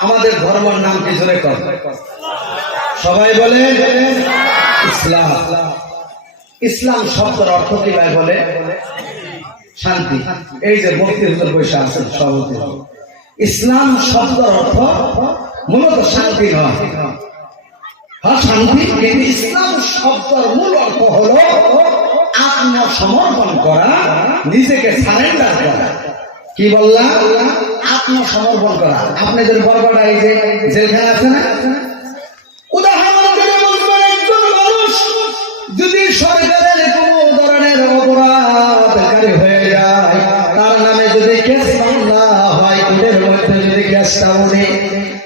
আমাদের ধর্মের নাম কর সবাই বলে ইসলাম। ইসলাম শব্দের অর্থ কি ভাই বলে? শান্তি। এই যে ভক্তির উত্তর আছেন সভাপতি। ইসলাম শব্দের অর্থ মূলত শান্তি নয়। হ্যাঁ শান্তি? ইসলাম শব্দের মূল অর্থ হলো আত্মসমর্পণ করা, নিজেকে সারেন্ডার করা। কি বললাম? আত্মসমর্পণ করা। আপনি যদি এই যে জেলখানে আছে না? উদাহরণ করে মানুষ যদি সরকারের কোন ধরনের হয়ে যায়, তার নামে যদি কেস মামলা হয়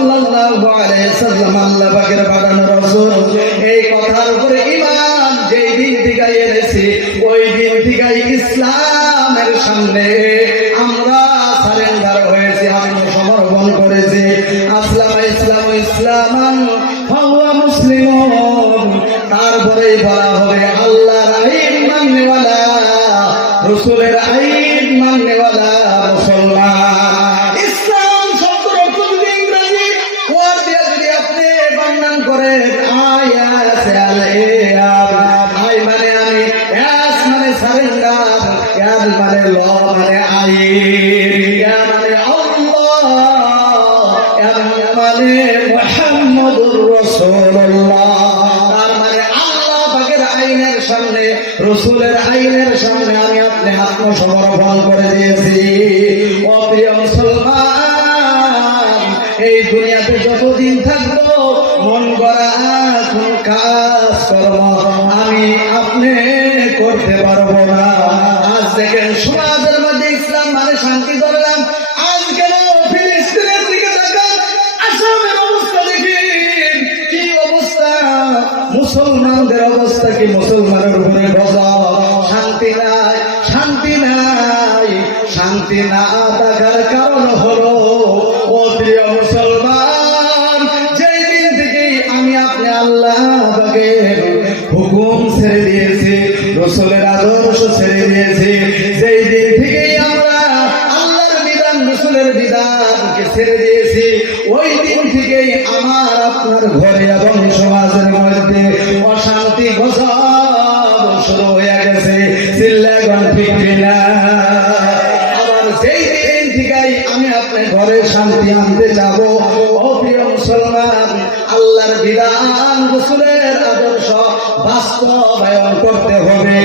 সাল্লাল্লাহু আলাইহি ওয়াসাল্লাম আল্লাহ পাকের পাঠানো রাসূল। এই কথার উপরে ঈমান যেই দিন থেকে এনেছি, ওই দিন থেকে ইসলামের সামনে আমরা সারেন্ডার হয়েছি, আমি সমর্পণ করেছি। আসলাম ইসলাম ইসলামান, ফাহুয়া মুসলিমুন। তারপরেই বলা হবে, আল্লাহর আইন মাননেওয়ালা রসুলের আইন মাননেওয়ালা করেন আয়াস আই মানে আমি মানে সারেন্ডার মানে ল মানে ইয়া মানে মানে মানে সামনে, রসুলের আইনের সামনে আমি আপনি আত্মসমর্পণ করে দিয়েছি। মুসলমান, এই দুনিয়াতে যতদিন থাকব দিয়েছি ওই দিন থেকেই আমার আপনার ঘরে এবং সমাজের মধ্যে অশান্তি শুরু হয়ে গেছে। আমি আপনার ঘরে শান্তি আনতে যাব। ও প্রিয় মুসলমান আল্লাহর বিধান, রসুলের আদর্শ বাস্তবায়ন করতে হবে।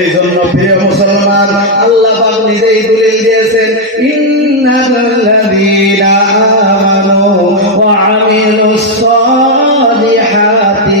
এই জন্য প্রিয় মুসলমান, আল্লাহ পাক নিজেই দলিল দিয়েছেন, ইন্নাল্লাযীনা আমানু ওয়া আমিলুস সালিহাতি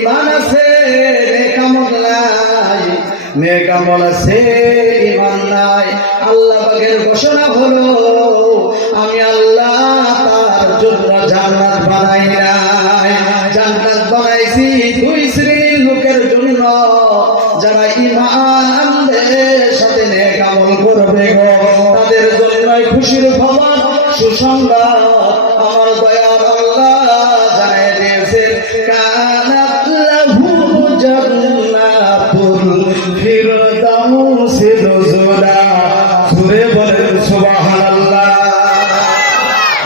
ঈমান আছে, নেক নাই। নেক আছে ঈমান নাই। আল্লাহ পাকের ঘোষণা হলো, আমি আল্লাহ তার জন্য জান্নাত বানাই নাই। জান্নাত বানাইছি দুই শ্রেণির লোকের জন্য। যারা ঈমানদের সাথে নেক আমল করবে গো। তাদের জন্যই খুশির খবর সুসংবাদ। আমার বলেন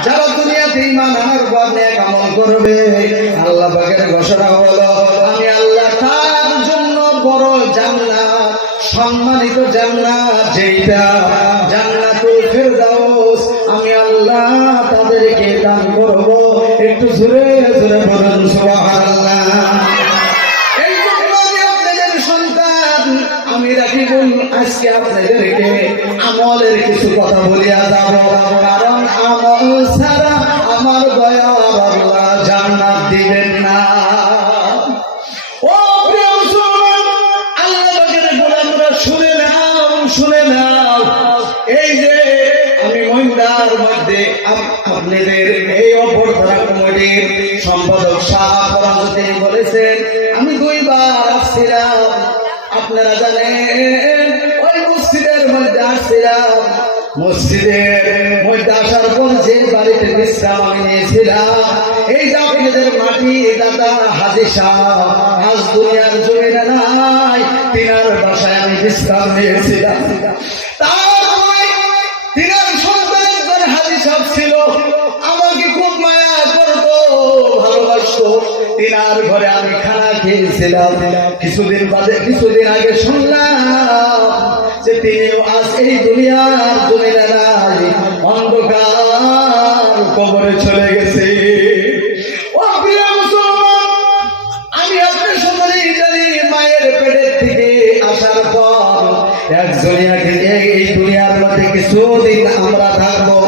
যারা দুনিয়াতে ইমান আনার পর নেক করবে, আল্লাহ পাকের ঘোষণা হলো, আমি আল্লাহ তার জন্য বড় জান্নাত, সম্মানিত জান্নাত যেটা জান্নাতুল ফিরদাউস, আমি আল্লাহ তাদেরকে দান করব। একটু জোরে জোরে বলুন, সুবহানাল্লাহ। এই জন্য আপনাদের সন্তান, আমি রাখিবুল আজকে আপনাদেরকে আমলের কিছু কথা বলিয়া যাব কারণ আমল ছাড়া আমার আল্লাহ জান্নাত দিবেন না। এই যে আমি মহিলার মধ্যে আপ- আপনাদের এই অভ্যর্থনা কমিটির সম্পাদক বলেছেন, আমি দুইবার আসছিলাম। আপনারা জানেন বাড়িতে বিশ্রাম আমি নিয়েছিলাম, এই মাটি দাদা হাজি শাহ আজ দুনিয়ার জমিনে নাই বাসায় আমি বিশ্রাম নিয়েছিলাম। তিনার ঘরে আমি খানা খেয়েছিলাম। কিছুদিন বাদে, কিছুদিন আগে শুনলাম যে তিনিও আজ এই দুনিয়ার অন্ধকার কবরে চলে গেছে। এই দুনিয়ার মধ্যে কিছুদিন আমরা থাকব।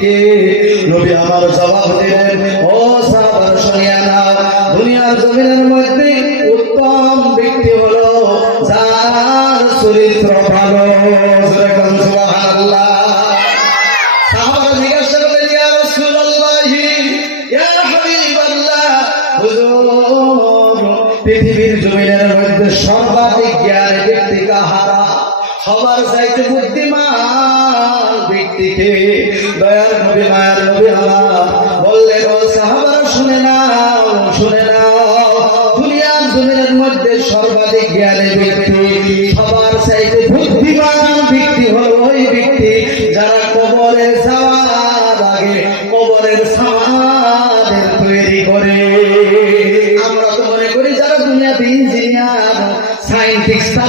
ব্যক্তিকে নবী আমার জবাব দিলেন ও সাহাবার শুনিয়া নাও দুনিয়ার জমিনের মধ্যে উত্তম ব্যক্তি হলো যার চরিত্র ভালো পৃথিবীর জমিনের মধ্যে সর্বাধিক জ্ঞানী ব্যক্তি কাহারা? সবার চাইতে বুদ্ধিমান ব্যক্তিকে দয়ার নবী, মায়ার নবী আল্লাহ বললেন ও সাহাবারা, শুনে নাও শুনে নাও। দুনিয়ার জমিনের মধ্যে সর্বাধিক জ্ঞানের ব্যক্তি সবার চাইতে বুদ্ধিমান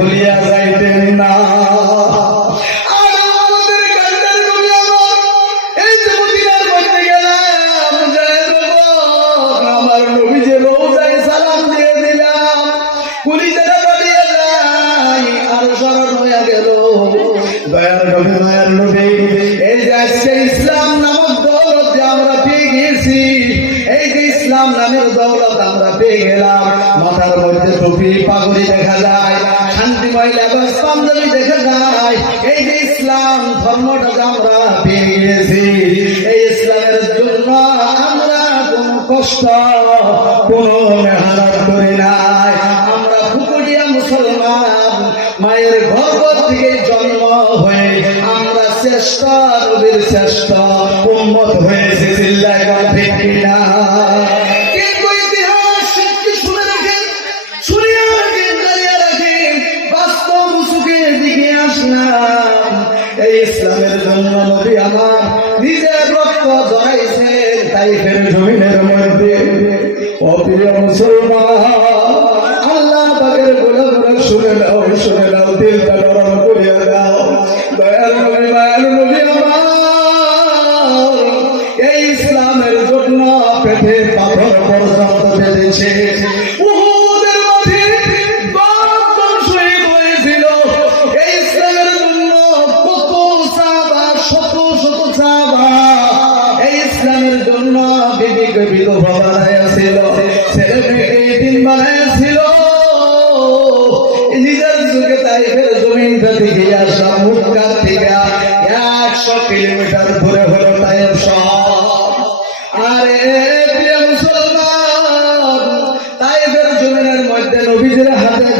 ভুলিয়া ধর্মটা আমরা পেয়ে এই ইসলামের জন্য আমরা কোনো কষ্ট, কোনো মেহনত করি নাই। আমরা ফুকুটিয়া মুসলমান, মায়ের গর্ব থেকে জন্ম হয়ে আমরা শ্রেষ্ঠ, নবীর শ্রেষ্ঠ উন্মত হয়েছে, চিল্লায় ঠিক না ইসলামের জন্য নবী আমার নিজের রক্ত দরাইছে তাই ফের জমিনের মধ্যে। অপ্রিয় মুসলমান, আল্লাহ পাকের গোলাম শুনে নাও শুনে নাও তার ঘুরে ঘুরে তাই সব। আরে মুসলমান তাইফের জমিনের মধ্যে নবীদের হাতে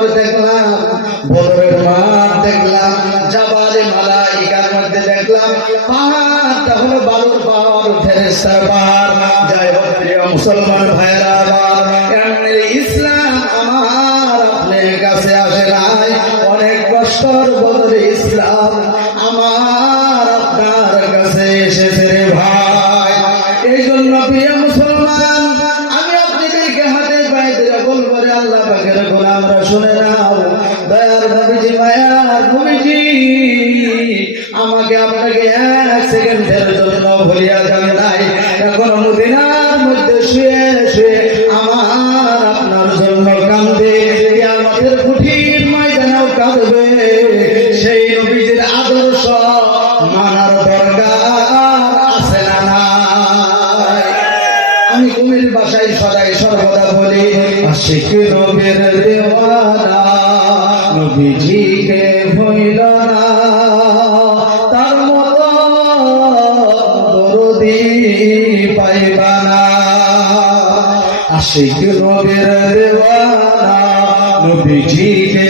বদর দেখলাম, বদরের মাঠ দেখলাম, জাবালে মালাইকার মধ্যে দেখলাম পাহাড়টা হলো বালুর পাহাড় ফেরেস্তার পাহাড়। যাই হোক, প্রিয় মুসলমান ভাইরা আমার ইসলাম আমার আপনার কাছে অনেক কষ্টর বদরে ইসলাম আমার আপনার কাছে এসেছে ভাই। এই জন্য প্রিয় মুসলমান আমাদের জন্য ভুলিয়া যান। Shri Gobinda Devara, no pedir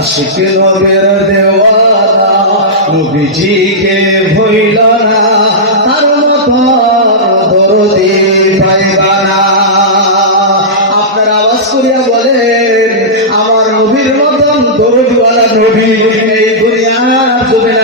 Ashiq নবের দেওয়ারা নবীজিকে ভইল না, তার মত দরদি পাইবা না আপনার আওয়াজ করিয়া বলেন, আমার নবীর মতন দরদওয়ালা নবী এই দুনিয়া